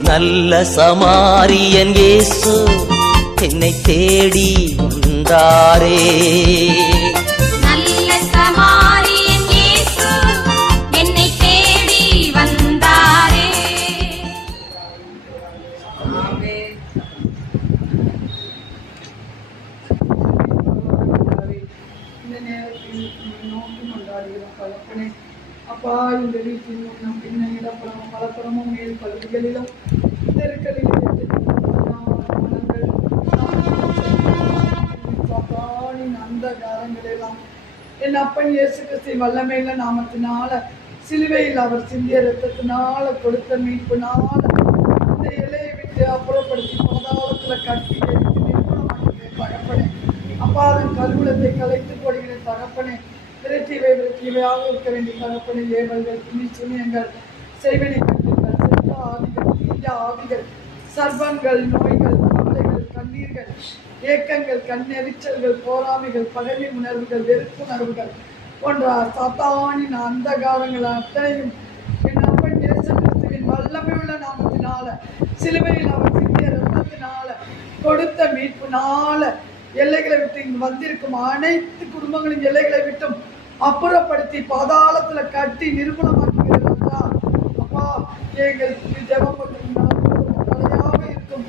நல்ல சமாரியன் இயேசு என்னை தேடி வந்தாரே. நல்ல சமாரியன் இயேசு என்னை தேடி வந்தாரே. இந்த நேரத்தில் நோக்கி கொண்டாடுகிறோம் பலப்பனை அப்பா. இந்த வீட்டில் நம் பின்னணியிலும் பலப்புறமும் மேல் பகுதிகளிலும் தெருக்களிலும் அந்த காலங்களெல்லாம் என் அப்பன் இயேசு கிறிஸ்துவின் வல்லமையில நாமத்தினால சிலுவையில் அவர் சிந்திய ரத்தத்தினால கொடுத்த மீட்புனால இந்த இலையை விட்டு அப்புறப்படுத்தி பாதாளத்துல கட்டி எடுத்து நிர்மூலமாக்கிறேன் தகப்பனே. அப்பா அதன் கருவூலத்தை கலைத்து போடுகிறேன் தகப்பனே. விரட்டியவையாக இருக்க வேண்டிய தகப்பனை ஏவல்கள் துணிச்சுணியங்கள் செய்வனை கட்டுகள் செல்வ ஆவிகள் தீய ஆவிகள் சர்வங்கள் நோய்கள் கவலைகள் கண்ணீர்கள் ஏக்கங்கள் கண்ணெரிச்சல்கள் போராமைகள் பகமை உணர்வுகள் வெறுப்புணர்வுகள் போன்ற சாத்தானின் அந்தகாரங்கள் அத்தனையும் என் அப்பன் இயேசு கிறிஸ்துவின் வல்லமையுள்ள நாமத்தினால சிலுவையில் அவர் சிந்திய ரத்தத்தினால கொடுத்த மீட்புனால எல்லைகளை விட்டு இங்கு வந்திருக்கும் அனைத்து குடும்பங்களின் எல்லைகளை விட்டும் அப்புறப்படுத்தி பாதாளத்துல கட்டி நிர்மூலமாக்குகிறதா. அப்பா எங்களுக்கு ஜெபம் தலையாக இருக்கும்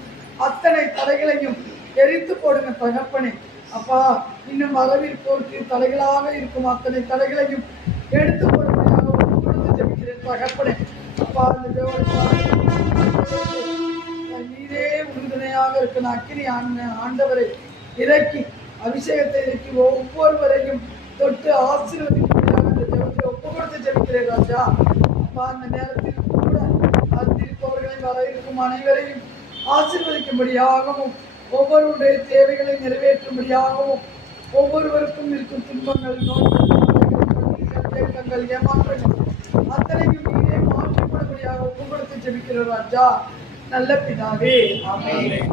அத்தனை தடைகளையும் எரித்து போடுங்க தகப்பனே. அப்பா இன்னும் வரவிருப்போருக்கு தலைகளாக இருக்கும் அத்தனை தடைகளையும் எடுத்து போடுமையாக கொடுத்து ஜெபிக்கிறேன் தகப்பனே. அப்பா அந்த நீரே உறுதுணையாக இருக்கிற அக்கினி ஆண்டவரை இறக்கி அபிஷேகத்தை இறக்கி ஒவ்வொருவரையும் தொட்டு ஆசீர்வதிக்கும்படியாக அந்த ஜெபத்தை ஒப்பு கொடுத்து ஜெபிக்கிறேன் ராஜா. அப்பா அந்த நேரத்தில் கூட அத்திருப்பவர்களை வர இருக்கும் அனைவரையும் ஆசீர்வதிக்கும்படியாகவும் ஒவ்வொருவருடைய தேவைகளை நிறைவேற்றும்படியாகவும் ஒவ்வொருவருக்கும் இருக்கும் துன்பங்கள் நோய்கள் தேக்கங்கள் ஏமாற்றங்கள் அத்தனையும் நீரே மாற்றப்படும்படியாக ஒப்பு கொடுத்து ஜெபிக்கிறோம் ராஜா. நல்ல பிதாவே ஆமென்.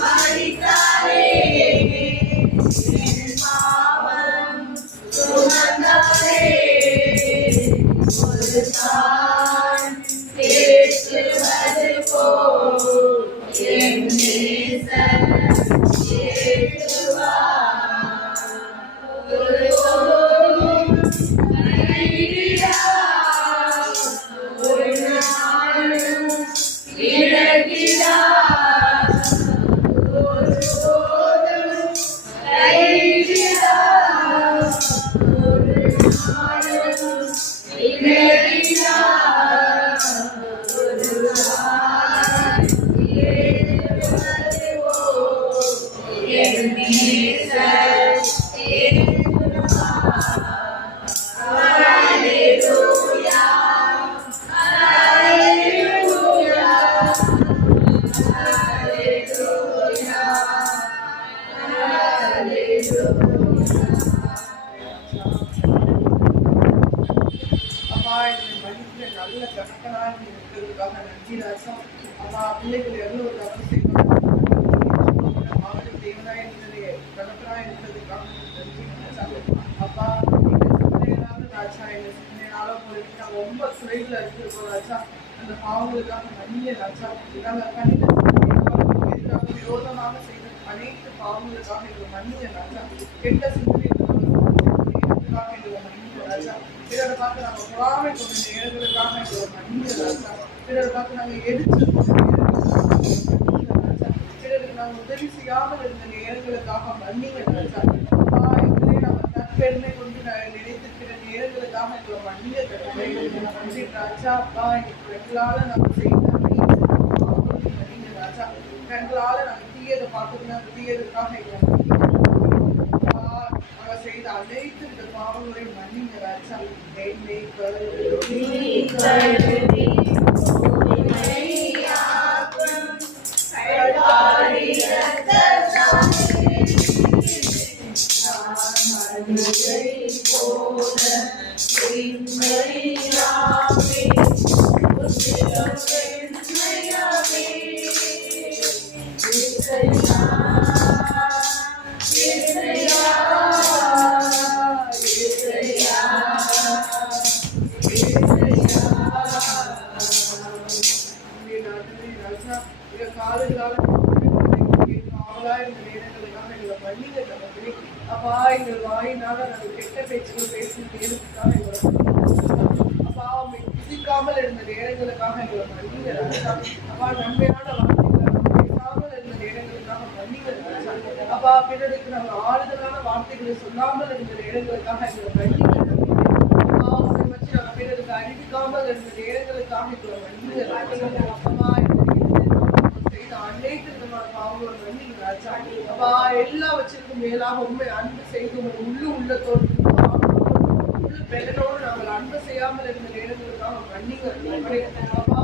மரித்தாரே பிள்ளைகள் எவ்வளவு ஒரு தவறு செய்வாங்க, அவர்கள் தேவனாய் இருந்தது கணக்கனாய் இருந்ததுக்காக அப்பா ராஜா எங்க சிந்தனையால உங்களுக்கு நாங்க ரொம்ப குறைவுல இருக்கிறோம் ராஜா. அந்த பாவங்களுக்காக மன்னிய ராஜா. நாங்கள் கணித எதிராக விரோதமாக செய்த அனைத்து பாவங்களுக்காக எங்களை மன்னிய ராஜா. கெட்ட சிந்தனைக்காக எங்களை மன்னிய ராஜா. பிறரை பார்த்து நாங்கள் பொறாமை கொண்ட நேரங்களுக்காக எங்களை மன்னிய ராஜா. பிறரை பார்த்து நாங்கள் எரிச்சல் கொண்ட நேரங்களுக்காக ராஜா. பிறருக்கு நாங்கள் உதவி செய்யாமல் இருந்த நேரங்களுக்காக மன்னிய ராஜா. எங்களை நாங்கள் தற்பெருமை கொண்டு நினைத்திருக்கிற நேரங்களுக்காக எங்களை மன்னிய நன்றி ராஜா. அப்பா எங்களால நாங்கள் செய்த மன்னிங்க ராஜா. கண்களால நாங்கள் தீயதை பார்த்துக்கணும், அந்த தீயதுக்காக எங்களை நாங்கள் செய்த அனைத்து இந்த பாவங்களை மன்னிங்க ராஜா. அப்பா எங்கள் வாயினால நாங்கள் கெட்ட பேச்சுகள் பேசி நேரத்துக்காக அப்பா உண்மை குதிக்காமல் இருந்த நேரங்களுக்காக எங்களை மன்னிங்க ராஜா. அப்பா நன்மையான வார்த்தைகளை பேசாமல் இருந்த நேரங்களுக்காக மன்னிங்க ராஜா. அப்பா பிறருக்கு நாங்கள் ஆறுதலான வார்த்தைகளை சொல்லாமல் இருந்த நேரங்களுக்காக எங்களை மன்னிங்க ராஜா. அப்பா உண்மை வச்சு நாங்கள் பிறருக்கு அறிவிக்காமல் இருந்த நேரங்களுக்காக எங்களை மன்னிங்க ராஜா. அப்பா செய்த அனைத்து விதமான பாவங்களோட மன்னிங்க ராஜா. அப்பா எல்லாவற்றிற்கும் மேலாக உண்மை அன்பு செய்து உள்ளத்தோடு உள்ள பெலனோடு நாங்கள் அன்பு செய்யாமல் இருந்த நேரங்களுக்காக மன்னிங்க. அப்பா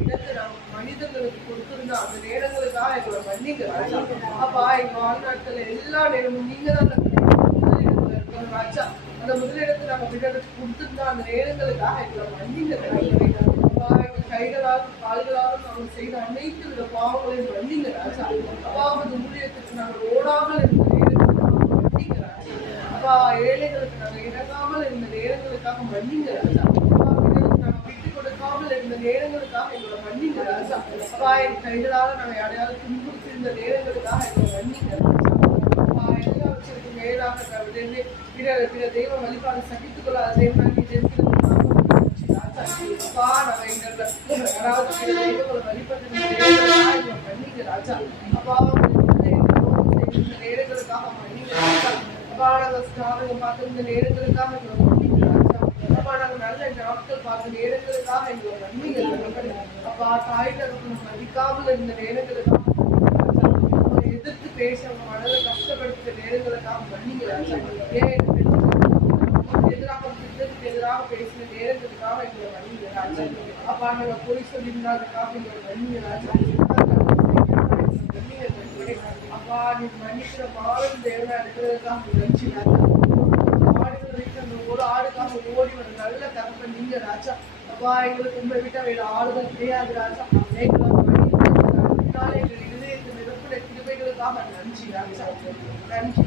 இடத்தை நாங்கள் மனிதர்களுக்கு கொடுத்திருந்தா அந்த நேரங்களுக்காக எங்களை மன்னிங்க ராஜா. அப்பா எங்க வாழ்நாட்கள் எல்லா நேரமும் நீங்க தான் முதலிடத்துல இருக்கோம் ராஜா. அந்த முதலிடத்தை நாங்கள் பிறருக்கு கொடுத்திருந்தா அந்த நேரங்களுக்காக எங்களை மன்னிங்க. அப்பா எங்க கைகளாலும் கால்களாலும் நாங்கள் செய்த அனைத்து வித பாவங்களையும் மன்னிங்க ராஜா. அப்பாவது ஊழியத்துக்கு நாங்கள் ஓடாமல் இருந்த நேரங்களுக்காக மன்னிங்க ராஜா. அப்பா ஏழைகளுக்கு நாங்கள் இறங்காமல் இருந்த நேரங்களுக்காக மன்னிங்க ராஜா. அப்பா பிறருக்கு நாங்கள் விட்டு கொடுக்காமல் இருந்த நேரங்களுக்காக எங்களை மன்னிங்க ராஜா. அப்பா என் கைகளால் நாங்கள் யாரையாவது துன்புறுத்திருந்த நேரங்களுக்காக எங்களை மன்னிங்க ராஜா. அப்பா எல்லாவற்றிற்கும் மேலாக பிற தெய்வ வழிபாடு சகித்துக் கொள்ளாத தேவனாகி ஜெயிக்கிறது அப்பா நாங்கள் யாராவது தெய்வங்களை வழிபட்டு மன்னிங்க ராஜா. அப்பா நேரங்களுக்காக மன்னிங்க ராஜா. அப்பா நாங்கள் ஸ்நானகம் பார்த்து இந்த நேரங்களுக்காக எங்களை மன்னிங்க ராஜா. அப்பா நாங்கள் நல்ல நாட்கள் பார்த்த நேரங்களுக்காக எங்களை மன்னிங்க. அப்பா தாய் தகப்பனை மதிக்காமல் இருந்த நேரங்களுக்காக எதிர்த்து பேச அவங்க மனதை கஷ்டப்படுத்த நேரங்களுக்காக மன்னிங்க ராஜா. எதிராக பேசின நேரங்களுக்காக எங்களை மன்னிங்க ராஜா. அப்பா நாங்கள் பொய் சொல்லியிருந்தாதுக்காக எங்களை மன்னிங்க ராஜா. அப்பா நீ மன்னிக்கிற மாறும் தேவனா இருக்கிறதுக்காக நன்றி ராஜா. ஆடுகள் வைத்து அந்த ஒரு ஆடுக்காக ஓடி வர நல்ல தகப்ப நீங்க ராஜா. அப்பா எங்களுக்கு உண்மை விட்டா வேற ஆடுதல் கிடையாது ராஜா. எங்கள் இதயத்தின் நிரப்புற கிருபைகளுக்காக நன்றி ராஜா. நன்றி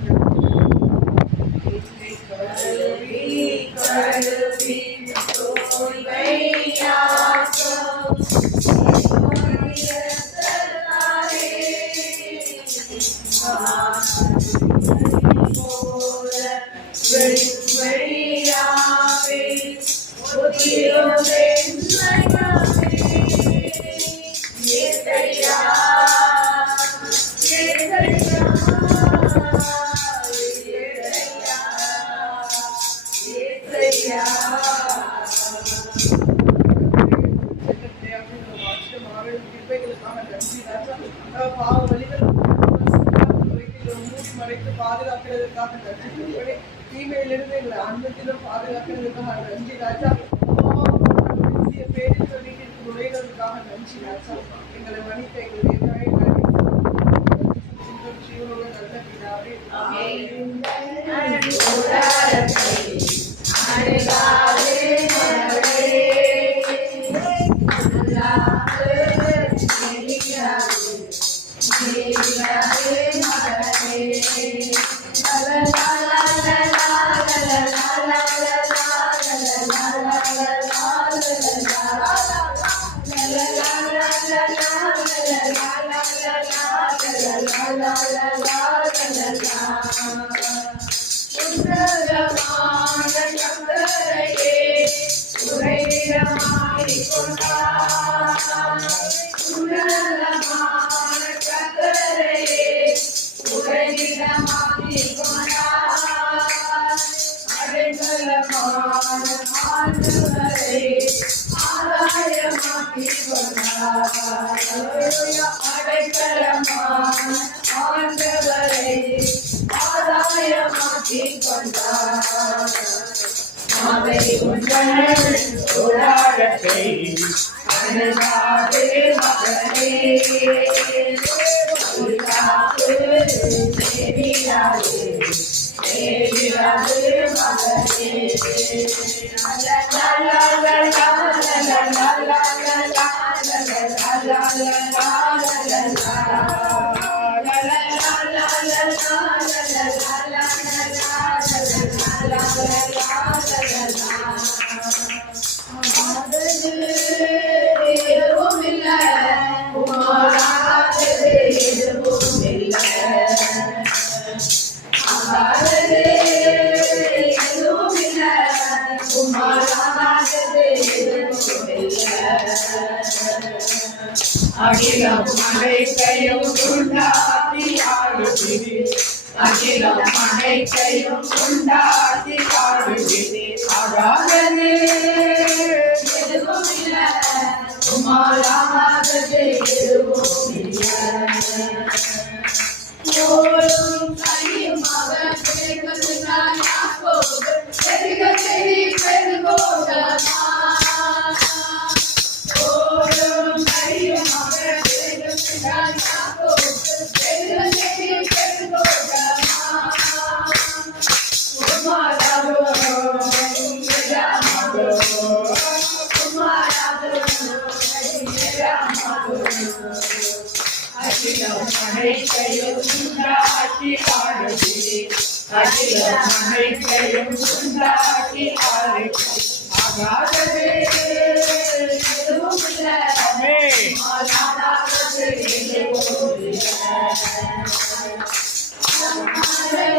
பாவ வழிகள் மூடி மறைத்து பாதுகாக்கிறதுக்காக நன்றி. தீமையிலிருந்து எங்களை அன்பத்திலும் பாதுகாக்கிறதுக்காக நன்றி ராஜா. பேரில் வீட்டிற்கு நுழைவதற்காக நன்றி ராஜா. எங்களை மன்னித்த எங்களுடைய ஜீவனோட நல்ல பிதாவே. ஆமென். உன்னதமான கர்த்தரையே உறைவிடமாக்கிக் கொண்டார். உன்னதமான கர்த்தரையே உறைவிடமாக்கிக் கொண்டார். அடைக்கலமான ஆண்டவரை ஆதாயமாக்கிக் கொண்டார். அடைக்கலமான ஆண்டவரை ஆதாயமாக்கிக் கொண்டார். அதை உங்கள் போராட்டத்தை அணுகாது மகனே, உல்லாசு தேவியாது தேவியாது மகனே. எதுவும் இல்லை உமாராதது எதுவும் இல்லை எதுவும் இல்லை உமாராதது எதுவும் இல்லை. அகிலம் அனைத்தையும் உண்டாக்கி ஆடுகிறே, அகிலம் அனைத்தையும் உண்டாக்கி ஆடுகிறே. ஆகாதது எதுவும் இல்லை உமாராதது எதுவும் இல்லை. ஓடும் கையுமாக கிடைப்பதுதான் யாக்கோபு பெருக செடி பெருகோடமா. ஓடும் கையுமாக கிடைப்பதுதான் யாக்கோபு பெருக செடி பெருகோடமா. உமாராதோ ராமதோ உமாராதோ ராமதோ. அகிலம் அனைத்தையும் உண்டாக்கி ஆடுகிறே, அகிலம் அனைத்தையும் உண்டாக்கி ஆடுகிறே. ஆகாதது எதுவும் இல்லை ஆகாதது எதுவும் இல்லை.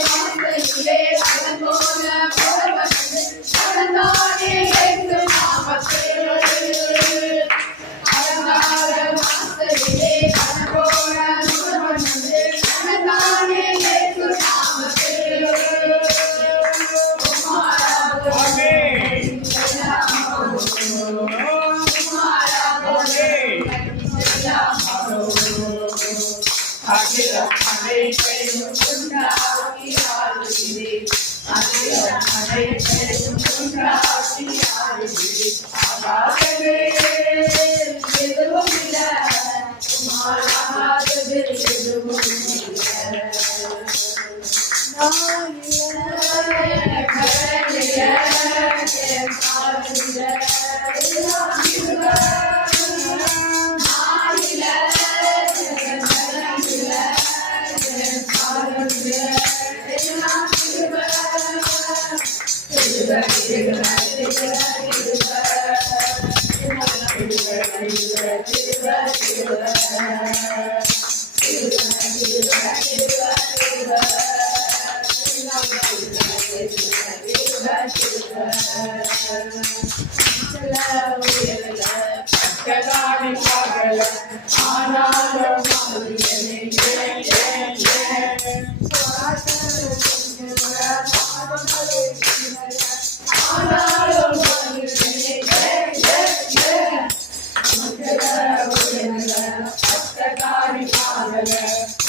வார்த்தையிலே அலங்கோல போவனது கடந்தானே என்று நாமத்தில் அலங்கார வார்த்தையிலே அலங்கோல போவனது கடந்தானே என்று நாமத்தில். அகிலம் அனைத்தையும் உண்டாக்கி ஆடுகிறே, அகிலம் அனைத்தையும் உண்டாக்கி ஆடுகிறே. ஆகாதது எதுவும் இல்லை ஆகாதது எதுவும் இல்லை.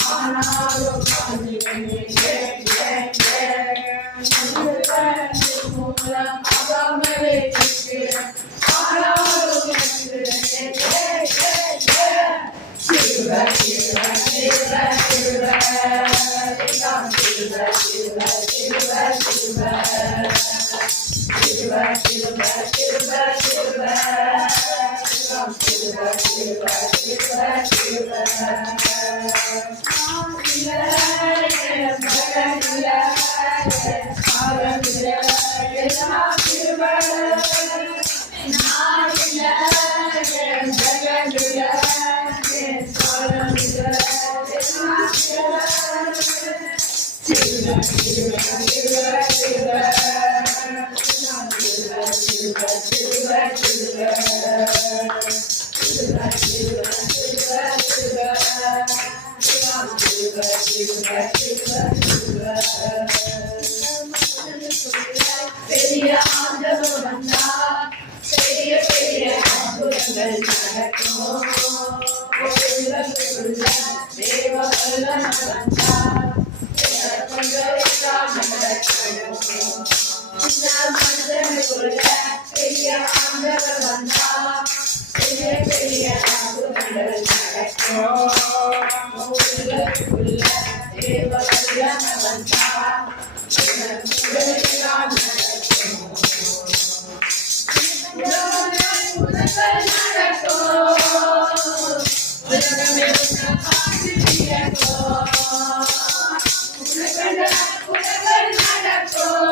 ஆனாலும் பெரிய ஆண்டவர் வந்தார், பெரிய பெரிய அற்புதங்கள் நடக்கும். தேவ வல்லமை வந்தார், இறக்கங்கள் எல்லாம் நடக்கும். இந்த மனிதனுக்குள்ள பெரிய ஆண்டவர் வந்தார், பெரிய பெரிய அற்புதங்கள் நடக்கும். உள்ளத்துக்குள்ள தேவ வல்லமை வந்தார், இறக்கங்கள் எல்லாம் நடக்கும். உலகங்கள் நடக்கும், உலகமே உன்னை பார்த்து வியக்கும். உலகங்கள் நடக்கும்,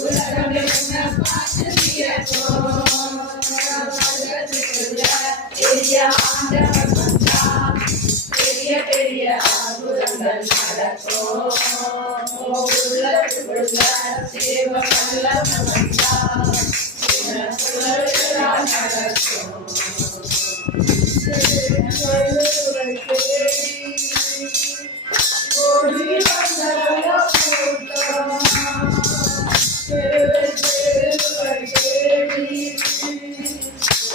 உலகமே உன்னை பார்த்து வியக்கும். உலகத்துக்குள்ள பெரிய ஆண்டவர் வந்தார், பெரிய பெரிய அற்புதங்கள் நடக்கும். உள்ளத்துக்குள்ள தேவ வல்லமை வந்தார், எனக்குள்ளெல்லாம் நடக்கும். ஓடி வந்தவள கூட்டம்,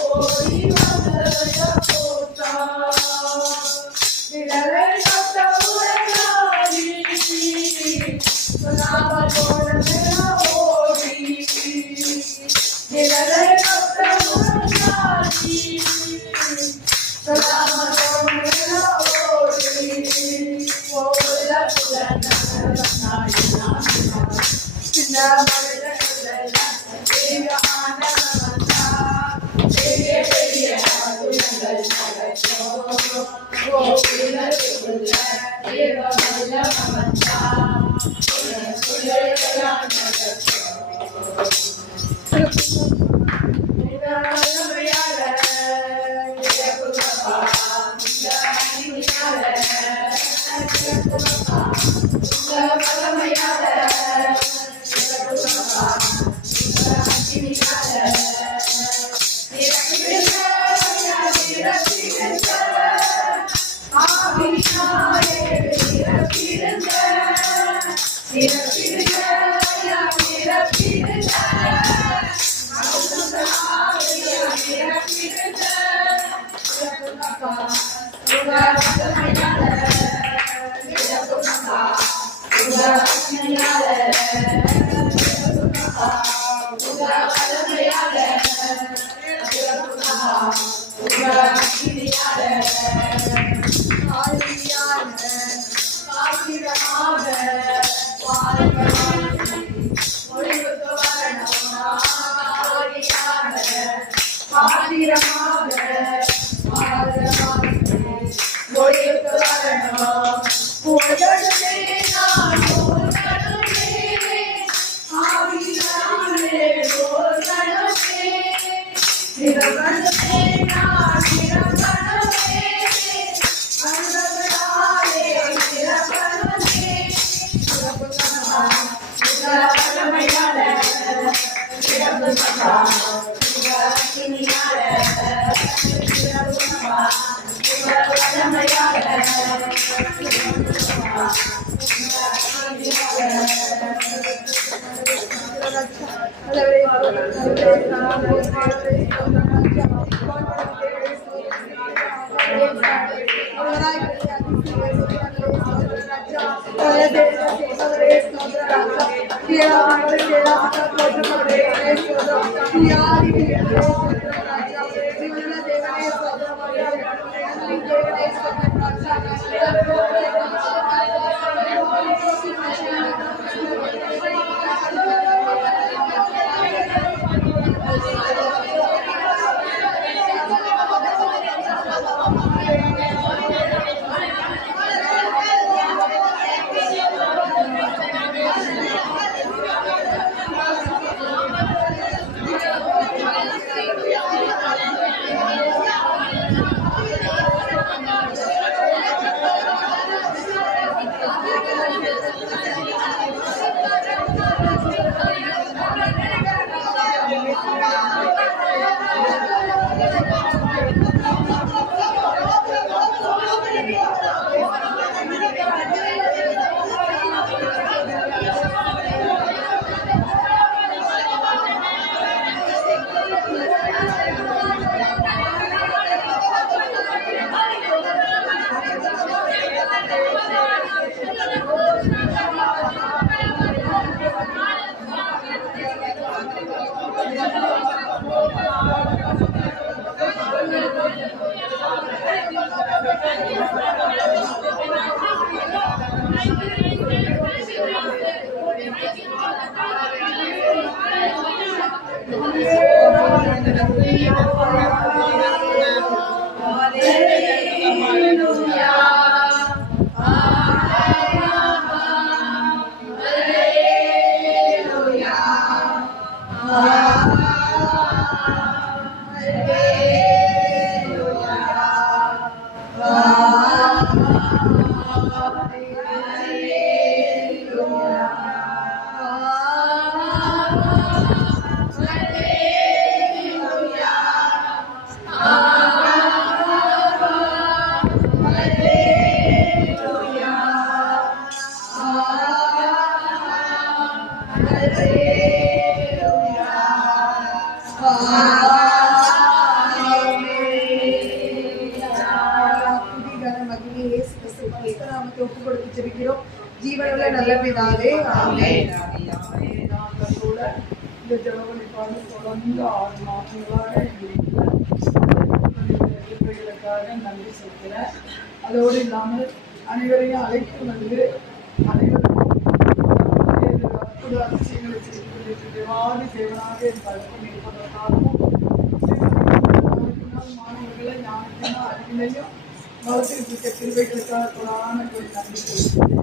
ஓடி வந்தவள கூட்டம், விரலை தொட்ட உலகாடி, சொல்லாம போனதெல்லாம் ஓடி, விரலை தொட்ட உலகாடி, சொல்லாம போனதெல்லாம் ஓடி. ஓலக்குள்ள சின்ன மனிதனுக்குள்ள பெரிய ஆண்டவர் வந்தார், பெரிய பெரிய அற்புதங்கள் நடக்கும். உள்ளத்துக்குள்ள தேவ வல்லமை வந்தார், எனக்குள்ள எல்லாம் நடக்கும். இந்த வல்லமையால இறக்குமப்பா, இந்த மகிமையால இறக்குமப்பா, இந்த வல்லமையால இறக்குமப்பா, இந்த மகிமையால இறக்குமில்ல, இறக்கிருந்த ஆவியாலே இறக்கிருந்த, இறக்கிருந்த, இறக்கிருந்த Gracias. ஒப்பு கொடுத்து ஜெபிக்கிறோம். ஜீவனுள்ள நல்ல பிதாவே, ஆமென். இந்த ஜெபங்களை பார்த்து தொடர்ந்து 6 மாதங்களாக எங்களுக்காக நன்றி சொல்கிறேன். அதோடு இல்லாமல் அனைவரையும் அழைத்து வந்து அனைவருக்கும் அற்புத அதிசயங்களை செய்து தேவாதி தேவனாக என் பழக்கம் இருப்பதற்காகவும் மாணவர்களை ஞானத்தினால் அறிவிலையும் வளர்த்திருக்க திருவைகளுக்காக புறான ஒரு நன்றி சொல்கிறேன்.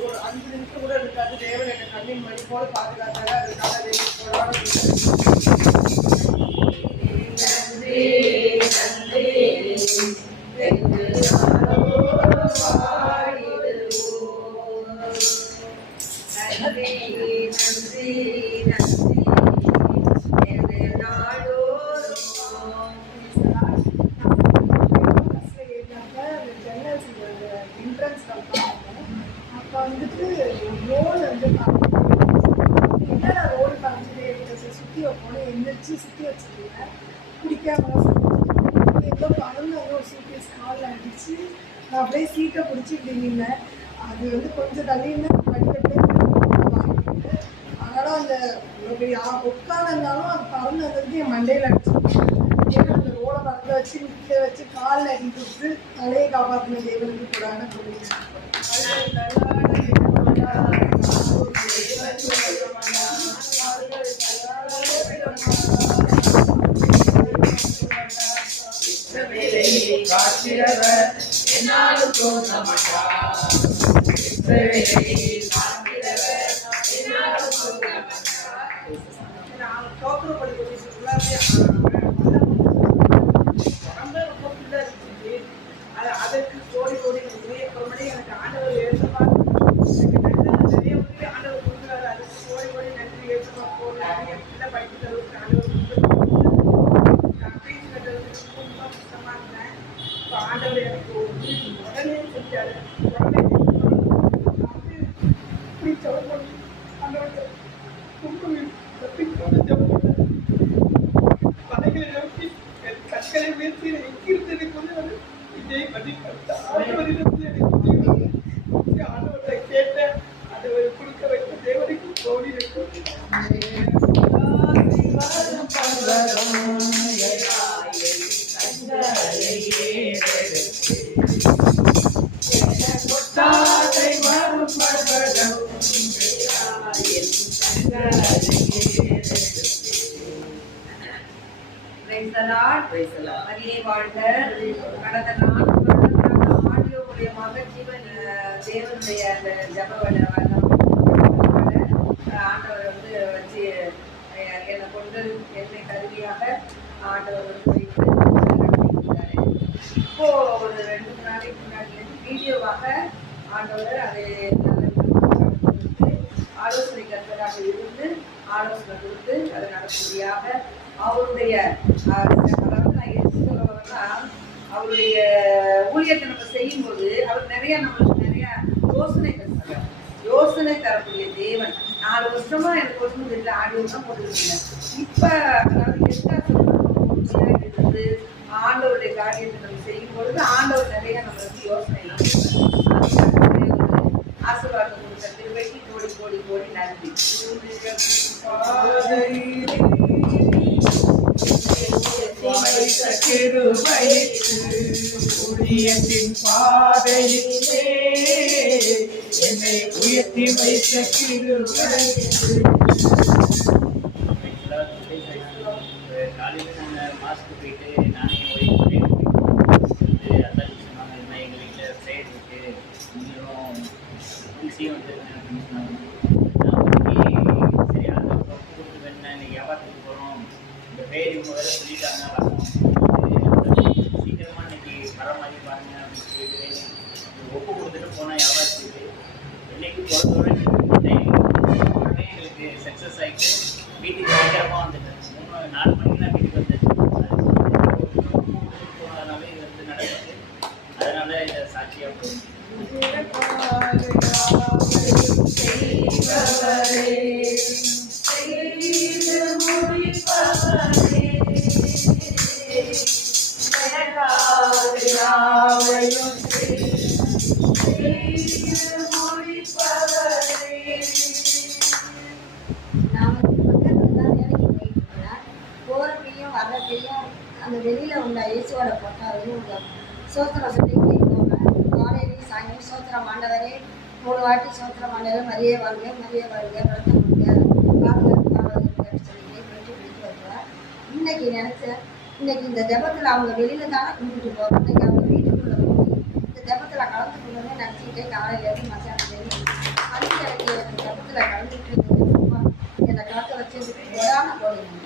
ஒரு 5 நிமிஷம் கூட இருக்காது. தேவன் என்னை கண்ணின் மணி போல பாதுகாத்தாங்க. அதுக்காக அப்போ வந்துட்டு ரோடு வந்து என்னடா ரோடு காமிச்சிட்டே இருக்கு, சுற்றி வைப்போம் எந்திரிச்சு சுற்றி வச்சுருக்கேன். பிடிக்காம ஏதோ பறந்து ஒரு சூட்கேஸ் காலில் அடிச்சு நான் அப்படியே சீட்டை பிடிச்சி இப்படி நின்னேன். அது வந்து கொஞ்சம் தள்ளின்னு படிக்கட்டே வாங்கிட்டு அதனால் அந்த உட்காந்துருந்தாலும் அது பறந்து வந்ததுக்கு என் மண்டையில் அடிச்சு அந்த ரோடை பறக்க வச்சு நிற்க வச்சு காலில் அடி கொடுத்து தலையை காப்பாற்றின தேவனுக்கு கூடான சொல்லிடுறேன். அதற்கு கோடி கோடி அப்புறமேலே எனக்கு ஆண்டவர் எழுதப்பா நிறைய ஆண்டவர் கொடுக்குறாரு. அதுக்கு கோடி கோடி நன்றி. எழுதப்பா போடுற படிப்பு தருவதற்கு ஆண்டவர் ஃபீஸ் கட்டுறதுக்கு ரொம்ப கஷ்டமா இருந்தேன். இப்போ ஆண்டவர் எனக்கு உடனே செஞ்சாரு. உடனே இப்படி ஜெபம் ஆண்டவர் படைகளை நோக்கி கற்களை உயர்த்தி எங்கிருந்ததை கொண்டு இதே மதிப்பு ஆண்டவரை கேட்ட ஆண்டவர் கொடுக்க வைத்த தேவனுக்கு கோடி மரியே வாழ்க. கடந்த 4 வருடங்களாக ஆடியோ மூலியமாக ஜீவன் தேவனுடைய அந்த ஜபவட ஆண்டவர் வந்து வச்சு என்னை கொண்டு என்னை கருவியாக ஆண்டவர் வந்து வைத்து நடத்திக்கிறாரு. இப்போ ஒரு 2 நாளைக்கு முன்னாடி வீடியோவாக ஆண்டவர் அதை கொடுத்து ஆலோசனை கற்பதாக இருந்து ஆலோசனை கொடுத்து அதை நடத்தும்படியாக அவருடைய அதாவது நான் எது சொல்ல வரேன்னா அவருடைய ஊழியத்தை நம்ம செய்யும்போது அவர் நம்மளுக்கு நிறைய யோசனை தரக்கூடிய தேவன். 4 வருஷமா எனக்கு ஒன்றும் தெரியல, ஆடியோ தான் போட்டுருக்கீங்க. இப்போ அதாவது எதுக்காக சொல்லணும் உண்மையாக இருந்து ஆண்டவருடைய காரியத்தை நம்ம செய்யும் பொழுது ஆண்டவர் நிறைய நம்மளுக்கு யோசனை எல்லாம் ஆசீர்வாதம் கொடுத்த திருவைக்கு கோடி கோடி கோடி நன்றி. ஊழியத்தின் பாதையிலே என்னை உயர்த்தி வைத்த கிருபை. காலையில் நாங்கள் மாஸ்க்கு போயிட்டு நானே ஒய்ஃபு அதான் சொன்னாங்க, இந்த மாதிரி எங்கள் வீட்டில் ப்ரேயர் இருக்குது, நீங்களும் ஈஸியாக வந்துருங்க அப்படின்னு சொன்னாங்க. நான் சரி அந்த கொடுத்து வேணா இன்றைக்கி வியாபாரத்துக்கு போகிறோம், இந்த ப்ரேயர் இவங்க வேறு சொல்லிட்டாங்க வரணும், சீக்கிரமாக இன்றைக்கி வர மாதிரி பாருங்க அப்படின்னு சொல்லிட்டு ஒப்பு கொடுத்துட்டு போனால் வியாபாரத்துக்கு என்னைக்கு போகிறதோட உடனே எங்களுக்கு சக்ஸஸ் ஆகிட்டு வீட்டுக்கு சீக்கிரமாக வந்துட்டேன். 4 மணிக்கு நான் வீட்டுக்கு வந்தேன். போனதுனால இது வந்து நடந்துச்சு, அதனால இதை சாட்சியாக போகும். நான் வந்து பக்கத்தில் தான் வேலைக்கு போயிட்டு இருக்கிறேன். போகிறப்பையும் வர்றப்பையும் அந்த வெளியில் உள்ள இயேசுவோட போட்டாவையும் சோத்திரம் சொல்லிக்கிட்டே போவேன். காலையிலையும் சாயங்காலம் சோத்திரம் ஆண்டவரே 3 வாட்டி சோத்திரம் ஆண்டவரே மரியே வாழ்க மரியே வாழ்க வளர்த்த கொடுங்க சொல்லிக்கிட்டே போயிட்டு போயிட்டு வருவேன். இன்னைக்கு நினச்சேன், இன்னைக்கு இந்த ஜபத்தில் அவங்க வெளியில் தானே கும்பிட்டு போவேன், இன்னைக்கு அவங்க வீட்டுக்குள்ளே போய் இந்த ஜபத்தில் கலந்துக்கணும்னு நினச்சிக்கிட்டே காலையிலேருந்து மத்தியானம் வரைக்கும் எனக்கு ஜபத்தில் கலந்துட்டு என்னை காக்க வச்சதுக்கு விடாம போடுங்க.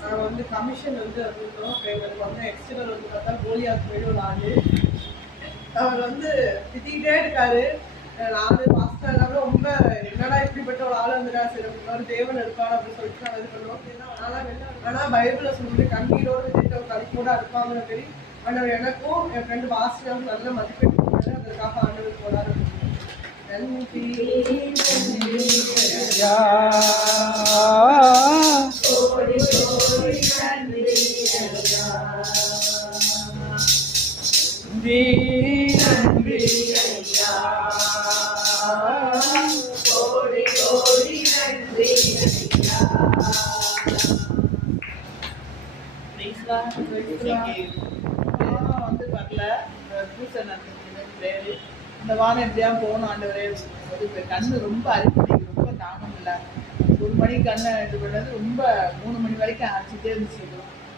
நாங்கள் வந்து கமிஷன் வந்து இருந்தோம். எங்களுக்கு வந்து எக்ஸ்டர்னல் வந்து பார்த்தா கோலியாத் போயிட்டு ஒரு ஆள் அவர் வந்து திட்டிகிட்டே இருக்காரு. நான் மாஸ்டர் எல்லாமே ரொம்ப என்னடா இப்படிப்பட்ட ஒரு ஆள் வந்துடா, சரி ஒரு தேவன் இருப்பான் அப்படின்னு சொல்லிட்டு நாங்கள் இது பண்ணுவோம். ஆனால் பைபிளில் சொல்லிட்டு கண்ணீரோடு விட்டு ஒரு கலிப்போட இருப்பாங்கன்னு தெரியும். ஆனால் எனக்கும் என் ஃப்ரெண்டு மாஸ்டர் நல்ல மதிப்பெண் கொடுத்தாரு, அதற்காக ஆண்டவர் போனார். நன்றி வந்து வரல பூசை நடந்துச்சு. இந்த வாரம் எப்படியா போகணும் ஆண்டவரே. இப்போ கண்ணு ரொம்ப அரிப்பிடிக்கு, ரொம்ப தாகம் இல்லை. 1 மணிக்கு கண்ணை இது பண்ணது ரொம்ப 3 மணி வரைக்கும் அரைச்சிட்டே இருந்துச்சு.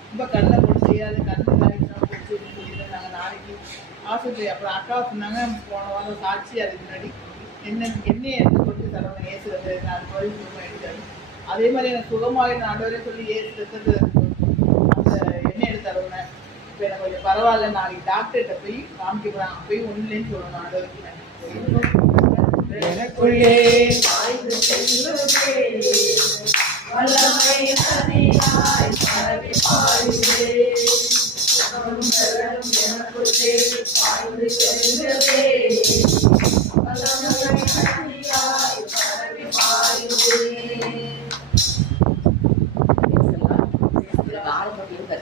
ரொம்ப கண்ணை போட்டு செய்யாது, கண்ணு இதாகிடுச்சுனா போச்சு சொல்லிட்டு நாங்கள் நாளைக்கு ஆஸ்பத்திரி. அப்புறம் அக்கா சொன்னாங்க போன வாரம் சாட்சி, அதுக்கு முன்னாடி எண்ணெயை எடுத்து கொண்டு தரவங்க ஏசுறது, நான் அது மாதிரி சுகமாக எடுத்தாரு. அதே மாதிரி எனக்கு சுகமாக ஆண்டவரே சொல்லி ஏசுறது அந்த எண்ணெய் எடுத்து தரவங்க. இப்போ எனக்கு கொஞ்சம் பரவாயில்ல, நாளைக்கு டாக்டர்கிட்ட போய் காமிக்க போகிறாங்க, போய் ஒன்றுலேன்னு சொல்லணும் ஆண்டவருக்கு நன்றி. எனக்குள்ளே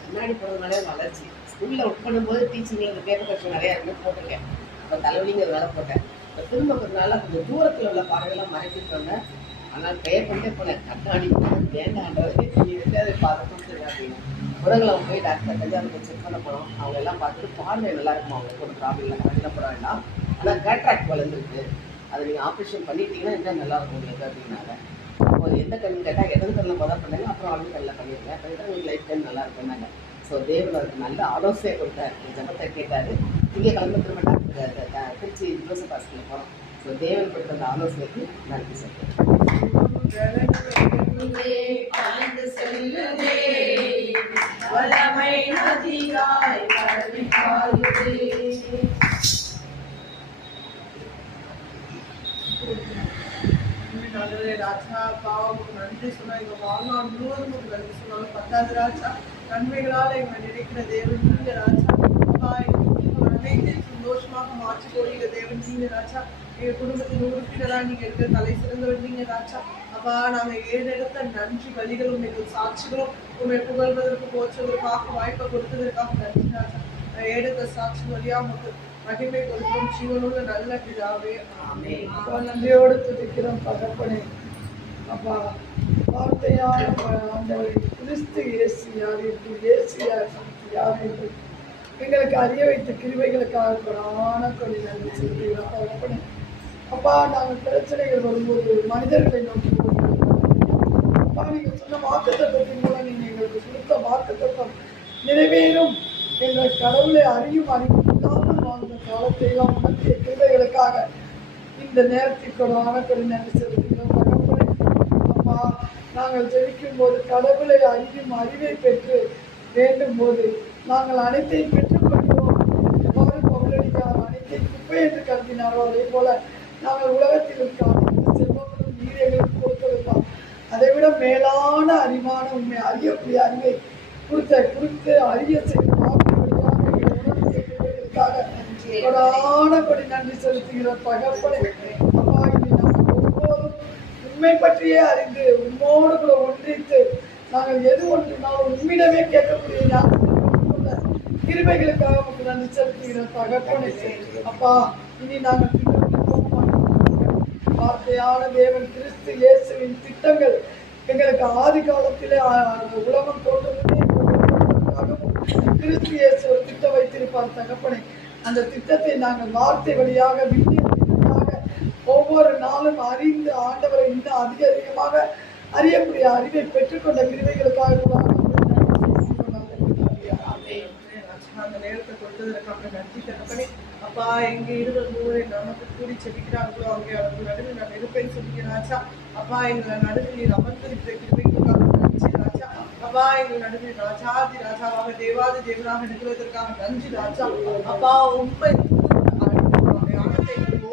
முன்னாடி போகிறதுனாலே வளர்ச்சி. ஸ்கூலில் ஒர்க் பண்ணும்போது டீச்சிங்கில் இந்த பேப்பர் கஷ்டம் நிறையா இருக்குன்னு போட்டிருக்கேன். இப்போ தலைவலிங்கிறதுனால போட்டேன். இப்போ திரும்ப கொஞ்ச நாளாக கொஞ்சம் தூரத்தில் உள்ள பாறைகள்லாம் மறைக்கிட்டாங்க. ஆனால் ப்ரேயர் பண்ணிட்டே போனேன். கண்ணாடி வேண்டாண்டவரே சொல்லிட்டு அதை பார்த்துட்டு அப்படின்னு உலகம் போய் டாக்டர் கஞ்சாவுக்கு செக் பண்ண போனோம். அவங்க எல்லாம் பார்த்துட்டு பார்வை நல்லா இருக்குமா, அவங்களுக்கு ஒரு ப்ராப்ளம் இல்லை, கண்ணில் போட வேண்டாம், ஆனால் கேட்ராக்ட் வளர்ந்துருக்கு, அதை நீங்கள் ஆப்ரேஷன் பண்ணிட்டீங்கன்னா இன்னும் நல்லா இருக்கும் உங்களுக்கு அப்படின்னாங்க. அப்போ எந்த கண்ணு கேட்டால் இடது கண்ணில் மொதல் பண்ணாங்க, அப்புறம் ஆளும் கண்ணில் பண்ணியிருக்கேன். பண்ணிவிட்டு உங்களுக்கு லைஃப் டைம் நல்லா இருக்குன்னாங்க. ஸோ தேவன் அதுக்கு நல்ல ஆலோசனை கொடுத்தார். ஜபத்தை கேட்டார். இங்கே கிளம்ப திரும்ப டாக்டர் திருச்சி ஜோசப் ஹாஸ்பிட்டல் போகிறோம். ஸோ தேவன் கொடுத்த அந்த ஆலோசனைக்கு நன்றி சொல்கிறேன். ராஜா பாவம் நன்றி சொன்னா எங்க வாழ்நாள் முழுவதும் நன்றி சொன்னாலும் பத்தாது ராஜா. நன்மைகளால் எங்களை நினைக்கிற தேவன் நீங்க ராஜா. அப்பா எங்கள் அனைத்து சந்தோஷமாக மாற்றி போடுகிற தேவன் நீங்க ராஜா. எங்க குடும்பத்தின் உறுப்பினரா நீங்க இருக்கிற தலை சிறந்தவர் நீங்க ராஜா. அப்பா நாங்க ஏறெடுத்த நன்றி பலிகளும் எங்கள் சாட்சிகளும் உண்மை புகழ்வதற்கு போற்றுவதற்காக வாய்ப்பை கொடுத்ததற்காக நன்றி ராஜா. எடுத்த சாட்சி வழியா உங்களுக்கு மகிமை கொடுக்கும் ஜீவனுள்ள நல்ல பிதாவே. அப்பா நன்றியோடு துதிக்கிறோம் தகப்பனே. அப்பா வார்த்தையான ஆண்டவரை கிறிஸ்து இயேசு யார் என்று, இயேசு யார் என்று எங்களுக்கு அறிய வைத்த கிருபைகளுக்காக கொடான கொடி நன்றி செலுத்துகிறோம் தகப்பனே. அப்பா நாங்கள் பிரச்சனைகள் வரும்போது மனிதர்களை நோக்கி போகிறோம். அப்பா நீங்கள் சொன்ன வாக்குத்தத்தத்தின் மூலம் நீங்கள் எங்களுக்கு கொடுத்த வாக்குத்தத்தம் நிறைவேறும் என்ற கடவுளை அறியும் அறிவில்லாமல் வாழ்ந்த காலத்தையெல்லாம் உணர்த்திய கிருபைகளுக்காக இந்த நேரத்திற்கு ஆனக்கொடி நன்றி செலுத்துகிறோம் தகப்பனே. அப்பா நாங்கள் ஜெபிக்கும் போது கடவுளை அறியும் அறிவை பெற்று வேண்டும் போது நாங்கள் அனைத்தையும் பெற்றுக்கொள்கிறோம். எவ்வாறு பவுலடியார் அனைத்தையும் குப்பை என்று கருதினாரோ அதே போல நாங்கள் உலகத்தில் இருக்க அனைத்து செல்வங்களும் நீரைகளும் கொடுத்திருந்தோம். அதைவிட மேலான அறிவான உண்மை அறியக்கூடிய அறிவை கொடுத்து அறிய செய்த கொடி நன்றி செலுத்துகிறோம் தகப்பனே. அப்பா இனி நாங்கள் ஒவ்வொருவரும் உண்மை பற்றியே அறிந்து உண்மையோடு கூட ஒன்றித்து நாங்கள் எது ஒன்றினாலும் உண்மையிடமே கேட்கக்கூடிய கிருபைகளுக்காக உங்களுக்கு நன்றி செலுத்துகிறோம் தகப்பனே. அப்பா இனி நாங்கள் பின்னோக்கி போக மாட்டோம். வார்த்தையான தேவன் கிறிஸ்து இயேசுவின் திட்டங்கள் எங்களுக்கு ஆதி காலத்திலே உலகம் தோன்றதுமே கிறிஸ்து இயேசு ஒரு திட்டம் வைத்திருப்பார் தகப்பனே. அந்த திட்டத்தை நாங்கள் வார்த்தை வழியாக விஞ்ஞானத்தின் வழியாக ஒவ்வொரு நாளும் அறிந்து ஆண்டவரை இன்னும் அதிகமாக அறியக்கூடிய அறிவை பெற்றுக்கொண்ட கிருபைகளுக்காக அந்த நேரத்தை கொடுத்ததற்காக நன்றி தகப்பனே. அப்பா எங்க இருவர் மூவரை நமக்கு கூடி செபிக்கிறார்களோ அவங்க அவர்கள் நடுவில் நான் இருப்பேன் சொல்லிய ராஜா. அப்பா எங்களை நடுவில் அமர்ந்திருக்கிற கிருபைகளுக்காக நன்றி ராஜா. அப்பா எங்கள் நடுவில் ராஜாதி ராஜாவாக தேவாதி தேவனாக நிறுவதற்காக நன்றி ராஜா. அப்பா உண்மை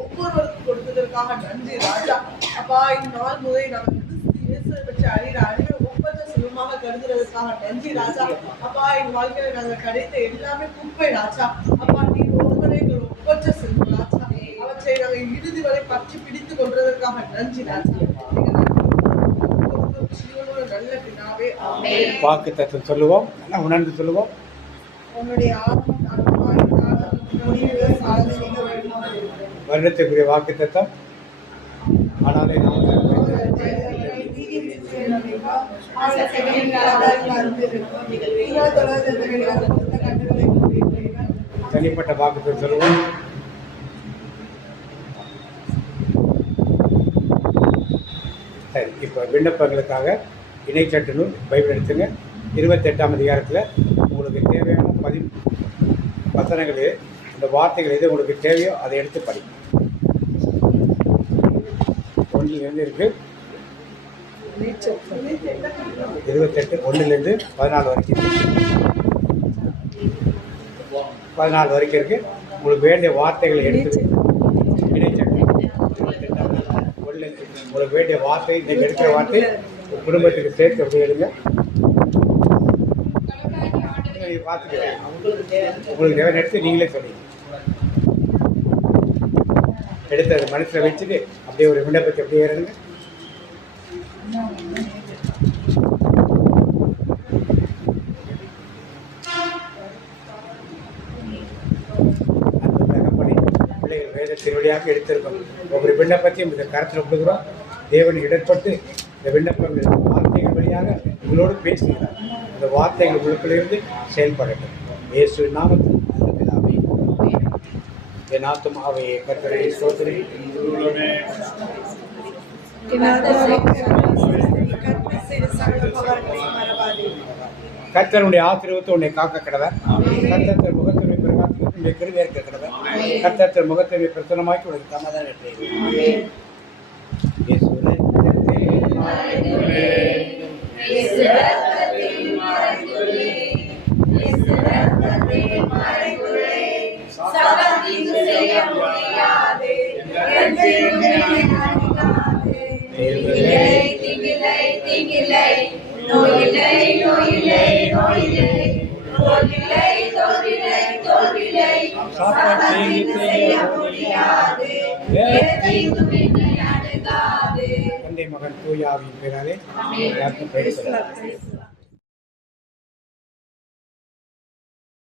ஒவ்வொருவருக்கும் கொடுத்ததற்காக நன்றி ராஜா. அப்பா இந்நாள் முதல் நாங்கள் இயேசுவை பற்றி அறிகிற அறிவை ஒப்பற்ற சுலமாக கருதுறதுக்காக நன்றி ராஜா. அப்பா எங்கள் வாழ்க்கையில நாங்கள் கிடைத்த எல்லாமே குப்பை ராஜா. அப்பா நீர் ஒருவரை எங்கள் ஒப்பற்ற செல்வம் ராஜா. அவற்றை நாங்கள் இறுதி வரை பற்றி பிடித்து கொள்வதற்காக நன்றி ராஜா. நல்ல பிதாவே ஆமென். வாக்குத்தத்தம் சொல்லுவோம், உணர்ந்து சொல்லுவோம். உன்னுடைய வருடத்துக்குரிய வாக்குத்தத்தம். ஆனாலே தனிப்பட்ட வாக்குத்தத்தம் சொல்லுவோம். சரி, இப்போ விண்ணப்பங்களுக்காக இணைச்சட்டு நூல் பைபிள் எடுத்துங்க. 28ஆம் அதிகாரத்தில் உங்களுக்கு தேவையான வசனங்கள் இந்த வார்த்தைகள் எது உங்களுக்கு தேவையோ அதை எடுத்து படிங்க. 1லேருந்து இருக்குது 28, 1லேருந்து 14 வரைக்கும் 14 வரைக்கும் இருக்குது. உங்களுக்கு வேண்டிய வார்த்தைகளை எடுத்து இணைச்சட்டு 28 உங்களுக்கு வேண்டிய வார்த்தை இன்றைக்கு எடுக்கிற வார்த்தை குடும்பத்துக்கு சேர்த்து அப்படி எடுங்க. பார்த்துக்கிறேன் உங்களுக்கு தேவை எடுத்து நீங்களே சொல்லுங்க. எடுத்து அது மனசில் வச்சுட்டு அப்படியே ஒரு விண்ணப்பத்தை அப்படியே எடுங்க. திருவழியாக எடுத்திருக்கோம். ஒவ்வொரு விண்ணப்பத்தையும் இந்த கருத்தில் கொடுக்குறோம். தேவன் இடர்பட்டு இந்த விண்ணப்பங்கள் வார்த்தைகள் வழியாக உங்களோடு பேசுகிறார். இந்த வார்த்தைகள் உங்களுக்குள்ளிருந்து செயல்படட்டும். இயேசுவின் நாமத்தில் நல்ல பிதாவே. என் ஆத்துமாவே கர்த்தரை ஸ்தோத்திரி. கர்த்தருடைய ஆசீர்வாதத்தை உன்னை காக்க கடவர். கர்த்தர் முகத்தினை பிரகாசித்து உன்னை கிருபையாக கடவர். கர்த்தர் முகத்தினை பிரசன்னமாக்கி உனக்கு சமாதானம் ஏற்படுகிறது. தந்தை மகன் தூய ஆவியின் பெயராலே எல்லாருக்கும் பிரைஸ்.